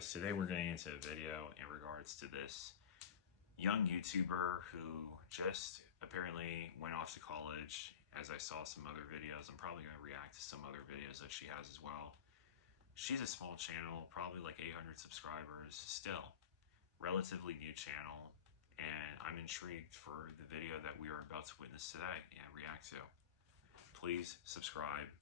guys, today we're getting into a video in regards to this young YouTuber who just apparently went off to college. As I saw some other videos, I'm probably going to react to some other videos that she has as well. She's a small channel, probably like 800 subscribers, still relatively new channel, and I'm intrigued for the video that we are about to witness today and react to. Please subscribe,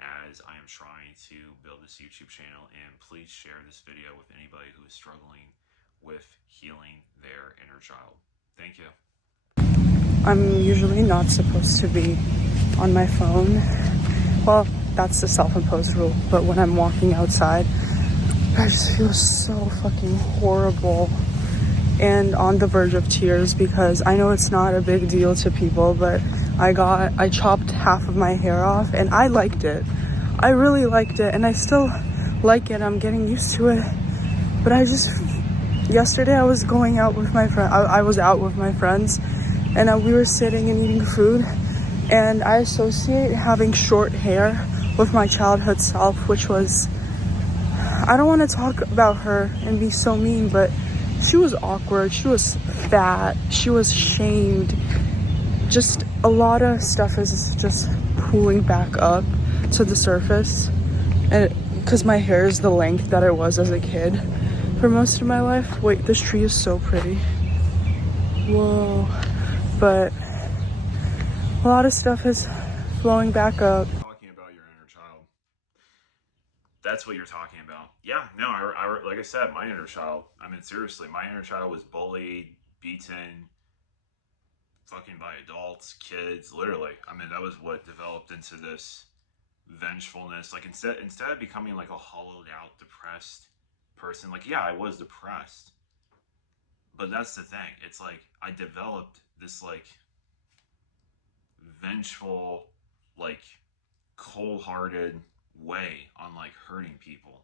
as I am trying to build this YouTube channel, and please share this video with anybody who is struggling with healing their inner child. Thank you. I'm usually not supposed to be on my phone. Well, that's the self-imposed rule, but when I'm walking outside, I just feel so fucking horrible and on the verge of tears because I know it's not a big deal to people, but I chopped half of my hair off and I liked it. I really liked it and I still like it. I'm getting used to it. But yesterday I was going out with my friend. I was out with my friends and we were sitting and eating food, and I associate having short hair with my childhood self, which was, I don't want to talk about her and be so mean, but she was awkward, she was fat, she was shamed. Just a lot of stuff is just pulling back up to the surface, and because my hair is the length that it was as a kid for most of my life. Wait, this tree is so pretty. Whoa. But a lot of stuff is flowing back up. Talking about your inner child. That's what you're talking about. Yeah, no, like I said, my inner child. I mean, seriously, my inner child was bullied, beaten, fucking by adults, kids, literally. I mean, that was what developed into this vengefulness. Like instead of becoming like a hollowed out, depressed person, like, yeah, I was depressed. But that's the thing. It's like I developed this like vengeful, like cold-hearted way on like hurting people.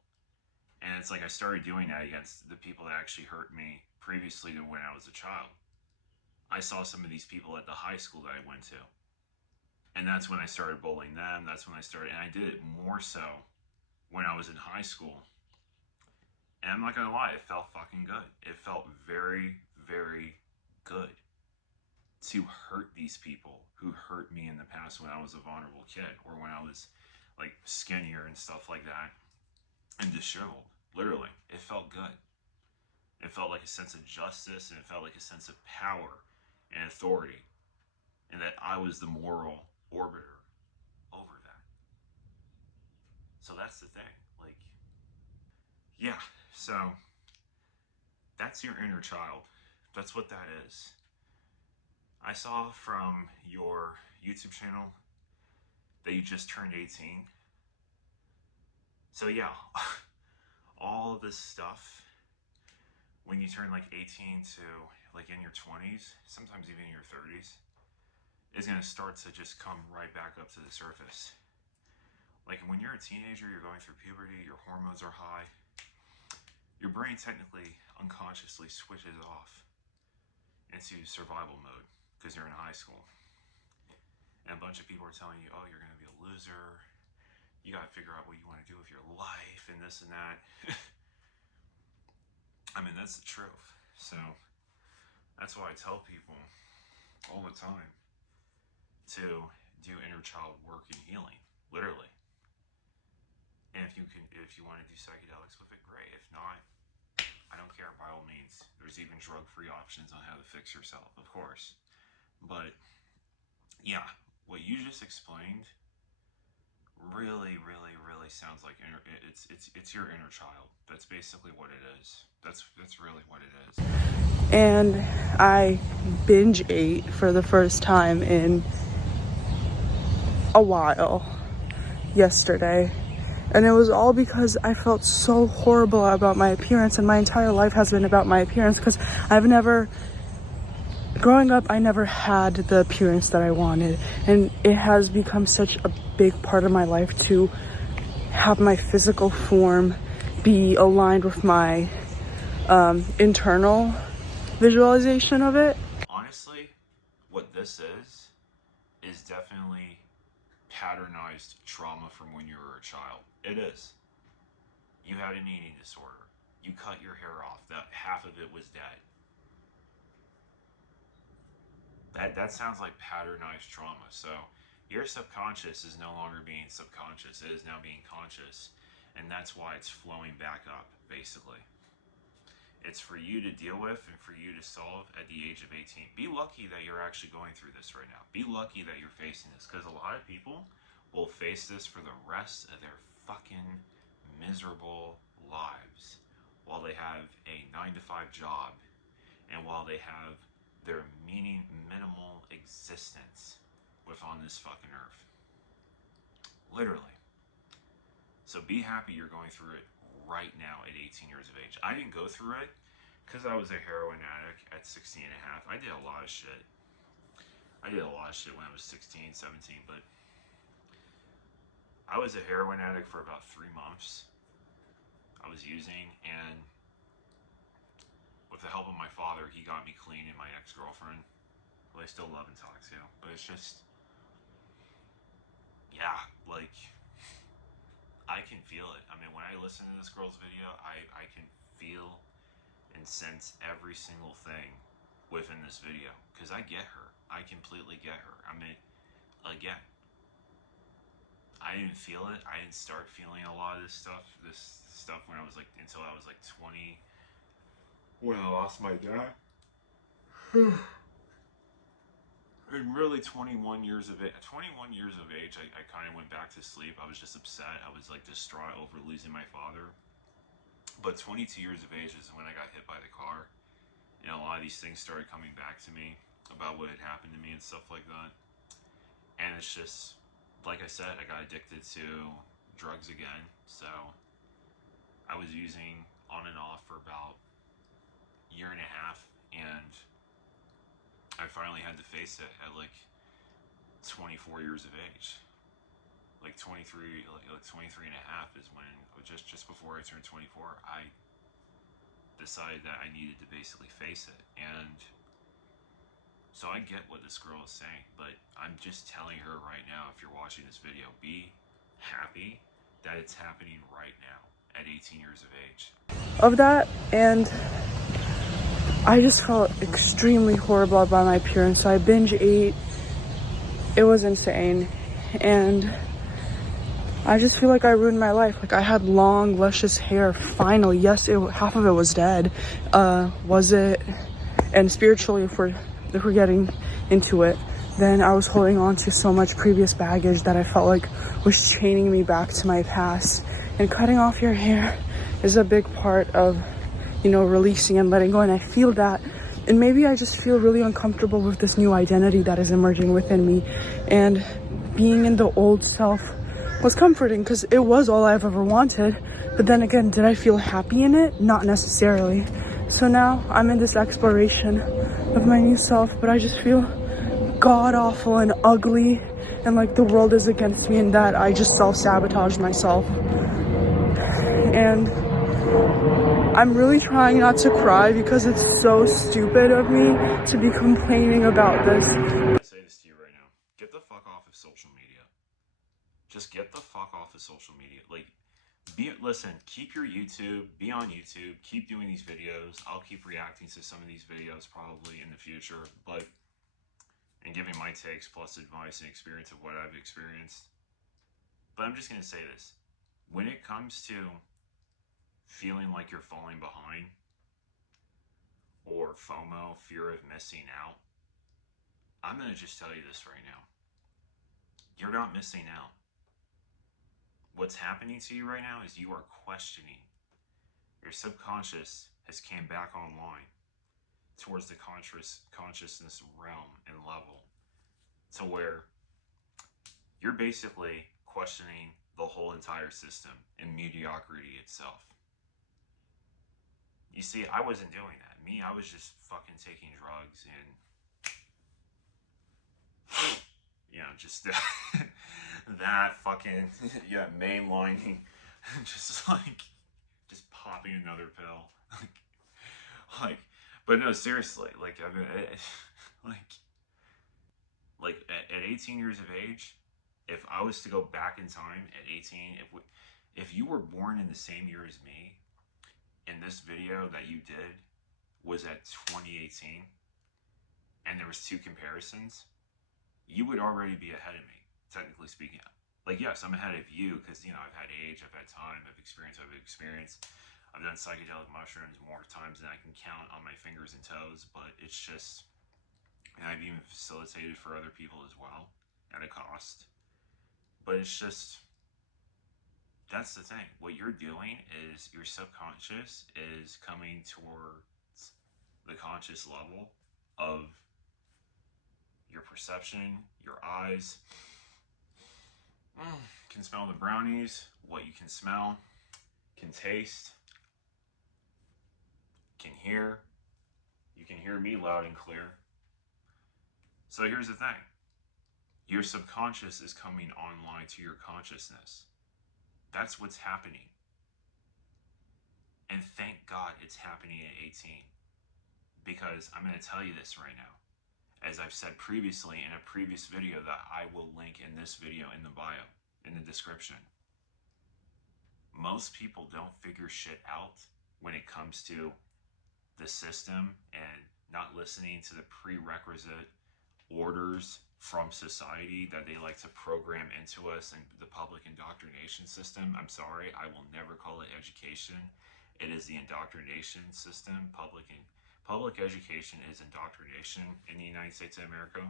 And it's like I started doing that against the people that actually hurt me previously to when I was a child. I saw some of these people at the high school that I went to. And that's when I started bullying them. That's when I started, and I did it more so when I was in high school. And I'm not gonna lie, it felt fucking good. It felt very, very good to hurt these people who hurt me in the past when I was a vulnerable kid, or when I was like skinnier and stuff like that and disheveled. Literally, it felt good. It felt like a sense of justice, and it felt like a sense of power and authority, and that I was the moral orbiter over that. So that's the thing. Like, yeah, so that's your inner child. That's what that is. I saw from your YouTube channel that you just turned 18. So yeah, all of this stuff, when you turn like 18 to like in your 20s, sometimes even in your 30s, is going to start to just come right back up to the surface. Like when you're a teenager, you're going through puberty, your hormones are high, your brain technically unconsciously switches off into survival mode because you're in high school. And a bunch of people are telling you, oh, you're going to be a loser, you got to figure out what you want to do with your life and this and that. I mean, that's the truth. So that's why I tell people all the time to do inner child work and healing, literally. And if you want to do psychedelics with it, great. If not, I don't care, by all means. There's even drug-free options on how to fix yourself, of course. But yeah, what you just explained really, really, really sounds like it's your inner child. That's basically what it is. That's really what it is. And I binge ate for the first time in a while yesterday. And it was all because I felt so horrible about my appearance, and my entire life has been about my appearance because growing up, I never had the appearance that I wanted. And it has become such a big part of my life to have my physical form be aligned with my internal visualization of it. Honestly, what this is definitely patternized trauma from when you were a child. It is. You had an eating disorder. You cut your hair off. That half of it was dead. That sounds like patternized trauma. So your subconscious is no longer being subconscious. It is now being conscious. And that's why it's flowing back up, basically. It's for you to deal with and for you to solve at the age of 18. Be lucky that you're actually going through this right now. Be lucky that you're facing this, because a lot of people will face this for the rest of their fucking miserable lives while they have a 9 to 5 job and while they have their minimal existence with on this fucking earth. Literally. So be happy you're going through it right now at 18 years of age. I didn't go through it because I was a heroin addict at 16 and a half. I did a lot of shit. I did a lot of shit when I was 16, 17, but I was a heroin addict for about 3 months. I was using, and with the help of my father, he got me clean and my ex-girlfriend, who I still love and talk to, but it's just, yeah, like, I can feel it. I mean, when I listen to this girl's video, I can feel and sense every single thing within this video, because I get her. I completely get her. I mean, again, I didn't feel it. I didn't start feeling a lot of this stuff when I was like, until I was like 20, when I lost my dad. And really 21 years of age, I kind of went back to sleep. I was just upset. I was like distraught over losing my father. But 22 years of age is when I got hit by the car. And a lot of these things started coming back to me about what had happened to me and stuff like that. And it's just, like I said, I got addicted to drugs again. So I was using on and off for about a year and a half, and I finally had to face it at like 24 years of age. Like 23, like 23 and a half is when, just before I turned 24, I decided that I needed to basically face it. And so I get what this girl is saying, but I'm just telling her right now, if you're watching this video, be happy that it's happening right now at 18 years of age. Of that, and I just felt extremely horrible about my appearance. So I binge ate. It was insane. And I just feel like I ruined my life. Like, I had long, luscious hair, finally. Yes, half of it was dead. Was it? And spiritually, if we're getting into it, then I was holding on to so much previous baggage that I felt like was chaining me back to my past. And cutting off your hair is a big part of, releasing and letting go. And I feel that. And maybe I just feel really uncomfortable with this new identity that is emerging within me. And being in the old self was comforting, because it was all I've ever wanted. But then again, did I feel happy in it? Not necessarily. So now I'm in this exploration of my new self, but I just feel god awful and ugly, and like the world is against me, and that I just self-sabotaged myself. And I'm really trying not to cry because it's so stupid of me to be complaining about this. I'm gonna say this to you right now. Get the fuck off of social media. Just get the fuck off of social media. Like, listen, keep your YouTube, be on YouTube, keep doing these videos. I'll keep reacting to some of these videos probably in the future, and giving my takes plus advice and experience of what I've experienced. But I'm just going to say this. When it comes to feeling like you're falling behind, or FOMO, fear of missing out, I'm going to just tell you this right now. You're not missing out. What's happening to you right now is you are questioning. Your subconscious has came back online towards the consciousness realm and level, to where you're basically questioning the whole entire system and mediocrity itself. You see, I wasn't doing that. Me, I was just fucking taking drugs and, just that fucking, mainlining, just popping another pill. But no, seriously, I mean, at 18 years of age, if I was to go back in time at 18, if you were born in the same year as me, in this video that you did was at 2018 and there was 2 comparisons, you would already be ahead of me, technically speaking. Like, yes, I'm ahead of you because, you know, I've had age, I've had time, I've experienced. I've done psychedelic mushrooms more times than I can count on my fingers and toes, but it's just, and I've even facilitated for other people as well at a cost. But it's just, that's the thing. What you're doing is your subconscious is coming towards the conscious level of your perception, your eyes. Can smell the brownies, what you can smell, can taste, can hear. You can hear me loud and clear. So here's the thing. Your subconscious is coming online to your consciousness. That's what's happening. And thank God it's happening at 18. Because I'm going to tell you this right now. As I've said previously in a previous video that I will link in this video in the bio, in the description. Most people don't figure shit out when it comes to the system and not listening to the prerequisite orders from society that they like to program into us and the public indoctrination system. I'm sorry, I will never call it education. It is the indoctrination system. Public education is indoctrination in the United States of America.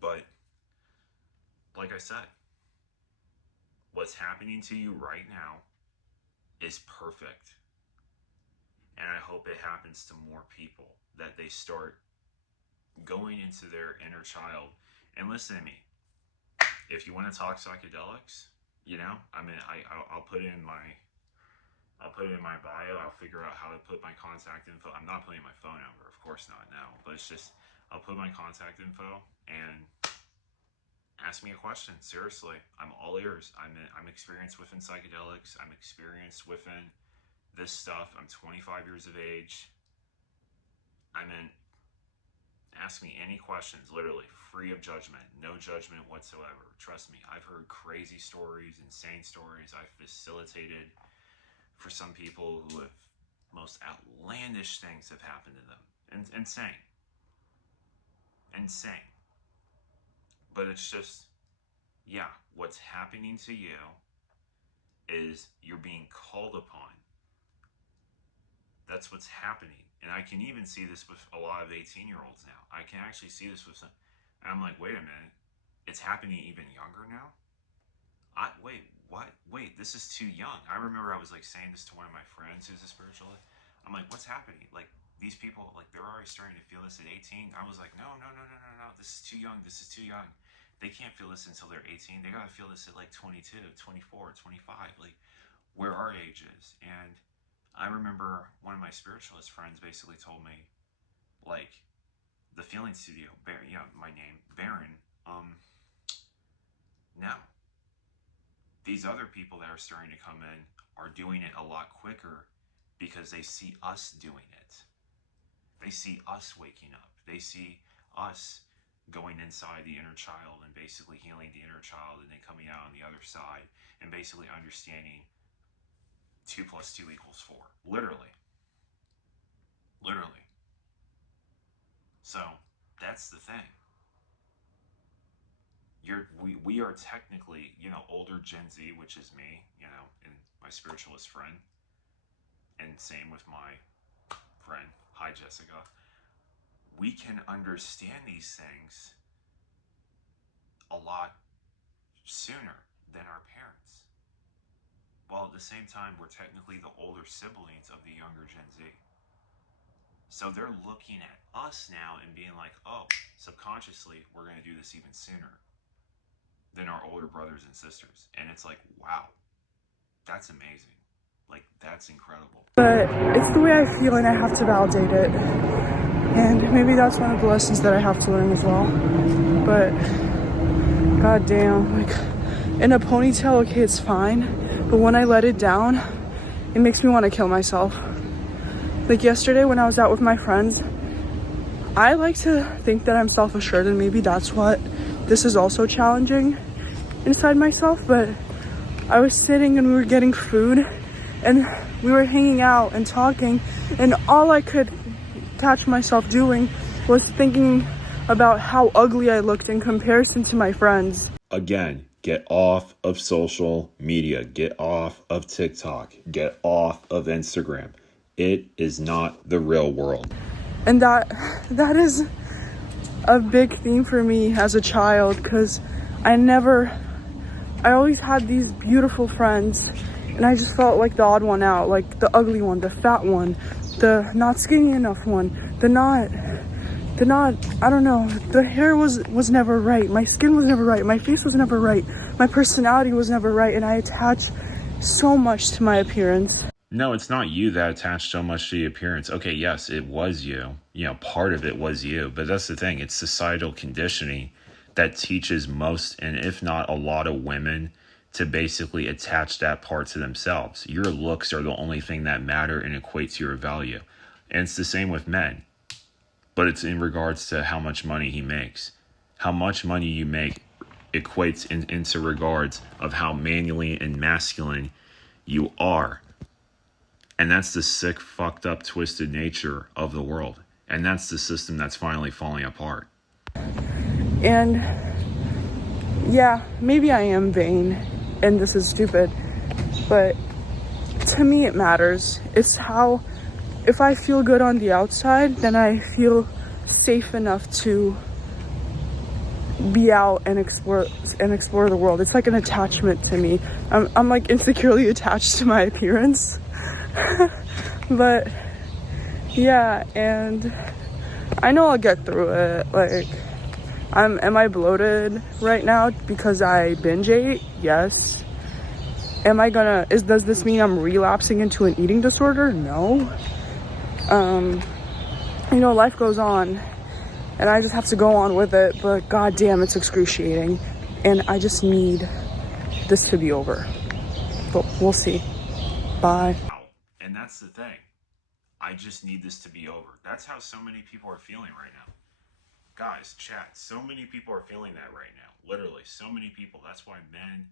But, like I said, what's happening to you right now is perfect. And I hope it happens to more people, that they start going into their inner child. And listen to me, if you want to talk psychedelics, you know, I mean, I'll put it in my bio. I'll figure out how to put my contact info. I'm not putting my phone number, of course not now, but it's just, I'll put my contact info and ask me a question. Seriously, I'm all ears. I'm experienced within psychedelics. I'm experienced within this stuff. I'm 25 years of age. Ask me any questions, literally, free of judgment, no judgment whatsoever. Trust me, I've heard crazy stories, insane stories. I've facilitated for some people who have most outlandish things have happened to them. Insane. But it's just, yeah, what's happening to you is you're being called upon. That's what's happening. And I can even see this with a lot of 18-year-olds now. I can actually see this with some, and I'm like, wait a minute, it's happening even younger now? Wait, what? Wait, this is too young. I remember I was like saying this to one of my friends who's a spiritualist. I'm like, what's happening? Like, these people, like, they're already starting to feel this at 18. I was like, no. This is too young. They can't feel this until they're 18. They gotta feel this at like 22, 24, 25, like where our age is. And I remember one of my spiritualist friends basically told me, like, the Feeling Studio, my name, Baron, now, these other people that are starting to come in are doing it a lot quicker because they see us doing it. They see us waking up. They see us going inside the inner child and basically healing the inner child and then coming out on the other side and basically understanding 2 + 2 = 4. Literally. So, that's the thing. We are technically, older Gen Z, which is me, and my spiritualist friend. And same with my friend. Hi, Jessica. We can understand these things a lot sooner than our parents. While at the same time, we're technically the older siblings of the younger Gen Z. So they're looking at us now and being like, oh, subconsciously, we're going to do this even sooner than our older brothers and sisters. And it's like, wow, that's amazing. Like, that's incredible. But it's the way I feel and I have to validate it. And maybe that's one of the lessons that I have to learn as well. But, goddamn, like, in a ponytail, okay, it's fine. But when I let it down, it makes me want to kill myself. Like yesterday when I was out with my friends, I like to think that I'm self-assured, and maybe that's what this is also challenging inside myself. But I was sitting and we were getting food, and we were hanging out and talking, and all I could catch myself doing was thinking about how ugly I looked in comparison to my friends. Again, get off of social media. Get off of TikTok. Get off of Instagram. It is not the real world. And that is a big theme for me as a child, because I always had these beautiful friends, and I just felt like the odd one out, like the ugly one, the fat one, the not skinny enough one, the not, I don't know, the hair was never right, my skin was never right, my face was never right, my personality was never right, and I attached so much to my appearance. No, it's not you that attached so much to the appearance. Okay, yes, it was you. You know, part of it was you. But that's the thing. It's societal conditioning that teaches most, and if not a lot of women, to basically attach that part to themselves. Your looks are the only thing that matter and equate to your value. And it's the same with men. But it's in regards to how much money he makes. How much money you make equates into regards of how manually and masculine you are. And that's the sick, fucked up, twisted nature of the world. And that's the system that's finally falling apart. And yeah, maybe I am vain and this is stupid, but to me it matters. It's how, if I feel good on the outside, then I feel safe enough to be out and explore the world. It's like an attachment to me. I'm like insecurely attached to my appearance. But yeah, and I know I'll get through it. Like, am I bloated right now because I binge ate? Yes. Does this mean I'm relapsing into an eating disorder? No. You know, life goes on and I just have to go on with it, but goddamn, it's excruciating. And I just need this to be over. But we'll see. Bye. And that's the thing. I just need this to be over. That's how so many people are feeling right now. Guys, chat, so many people are feeling that right now. Literally, so many people. That's why men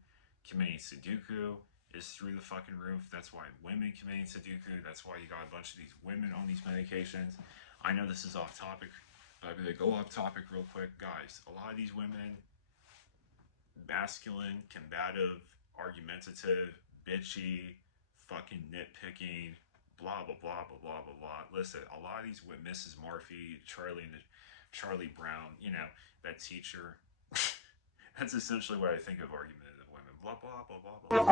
committing Sudoku is through the fucking roof. That's why women committing Sudoku. That's why you got a bunch of these women on these medications. I know this is off topic, but I'm going to go off topic real quick. Guys, a lot of these women, masculine, combative, argumentative, bitchy, fucking nitpicking, blah, blah, blah, blah, blah, blah, blah. Listen, a lot of these women, Mrs. Murphy, Charlie Brown, you know, that teacher. That's essentially what I think of argumentative women. Blah, blah, blah, blah, blah.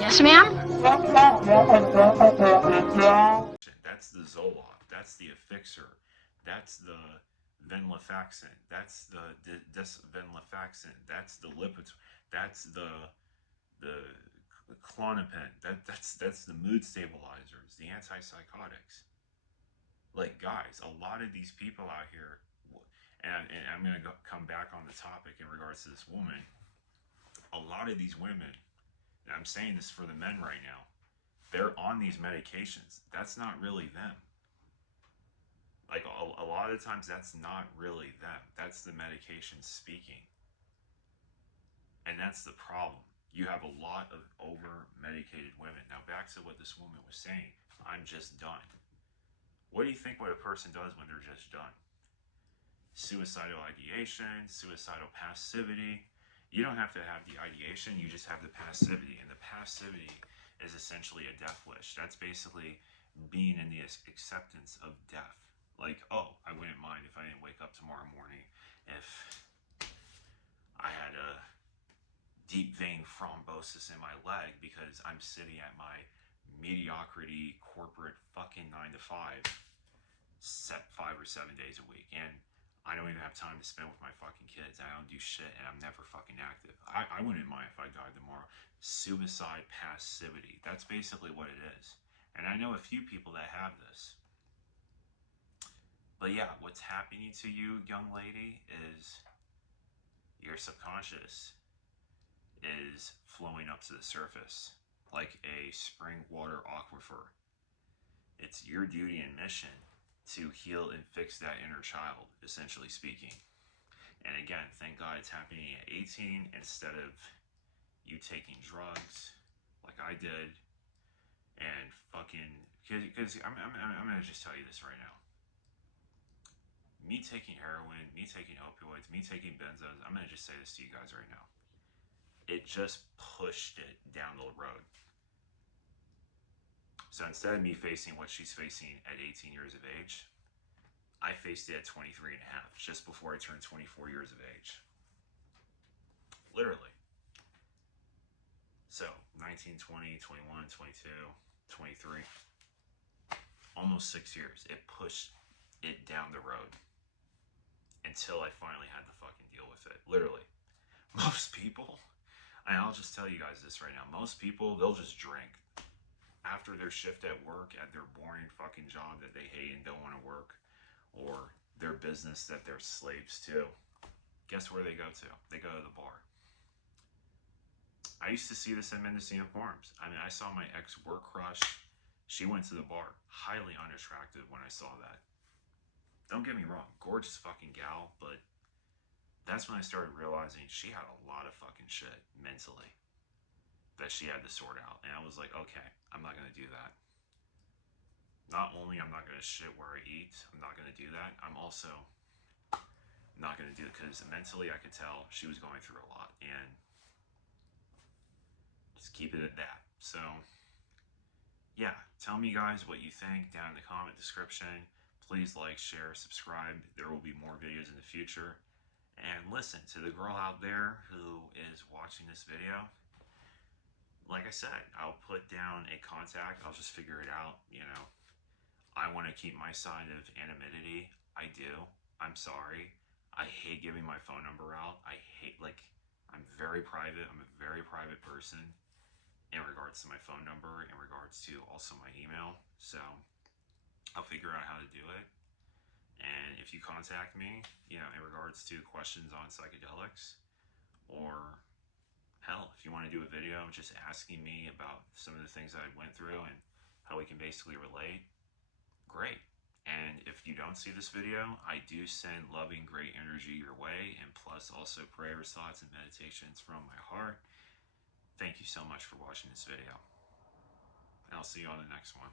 Yes, ma'am? That's the Zoloft. That's the Affixer. That's the venlafaxine. That's the venlafaxine. That's the Lipitor. That's the Klonopin. That's the mood stabilizers, the antipsychotics. Like, guys, a lot of these people out here, and I'm going to come back on the topic in regards to this woman. A lot of these women, and I'm saying this for the men right now, they're on these medications. That's not really them. Like, a lot of the times, that's not really them. That's the medication speaking. And that's the problem. You have a lot of over-medicated women. Now, back to what this woman was saying. I'm just done. What do you think what a person does when they're just done? Suicidal ideation, suicidal passivity. You don't have to have the ideation, you just have the passivity. And the passivity is essentially a death wish. That's basically being in the acceptance of death. Like, oh, I wouldn't mind if I didn't wake up tomorrow morning if I had a deep vein thrombosis in my leg because I'm sitting at my mediocrity corporate fucking 9 to 5 set 5 or 7 days a week, and I don't even have time to spend with my fucking kids. I don't do shit, and I'm never fucking active. I wouldn't mind if I died tomorrow. Suicide passivity. That's basically what it is. And I know a few people that have this. But yeah, what's happening to you, young lady, is your subconscious is flowing up to the surface like a spring water aquifer. It's your duty and mission to heal and fix that inner child, essentially speaking. And again, thank God it's happening at 18 instead of you taking drugs like I did, and fucking, because I'm gonna just tell you this right now. Me taking heroin, me taking opioids, me taking benzos, I'm gonna just say this to you guys right now. It just pushed it down the road. So instead of me facing what she's facing at 18 years of age, I faced it at 23 and a half, just before I turned 24 years of age. Literally. So 19, 20, 21, 22, 23. Almost 6 years. It pushed it down the road until I finally had to fucking deal with it. Literally. Most people, and I'll just tell you guys this right now, most people, they'll just drink after their shift at work, at their boring fucking job that they hate and don't want to work, or their business that they're slaves to. Guess where they go to? They go to the bar. I used to see this in Mendocino Farms. I mean, I saw my ex-work crush. She went to the bar. Highly unattractive when I saw that. Don't get me wrong, gorgeous fucking gal, but that's when I started realizing she had a lot of fucking shit mentally that she had to sort out. And I was like, okay, I'm not going to do that. Not only I'm not going to shit where I eat, I'm not going to do that, I'm also not going to do it because mentally I could tell she was going through a lot. And just keep it at that. So, yeah, tell me guys what you think down in the comment description. Please like, share, subscribe. There will be more videos in the future. And listen, to the girl out there who is watching this video, like I said, I'll put down a contact. I'll just figure it out. You know, I want to keep my side of anonymity. I do. I'm sorry. I hate giving my phone number out. I hate, like, I'm very private. I'm a very private person in regards to my phone number, in regards to also my email. So I'll figure out how to do it. And if you contact me, you know, in regards to questions on psychedelics, or hell, if you want to do a video just asking me about some of the things that I went through and how we can basically relate, great. And if you don't see this video, I do send loving, great energy your way, and plus also prayers, thoughts, and meditations from my heart. Thank you so much for watching this video, and I'll see you on the next one.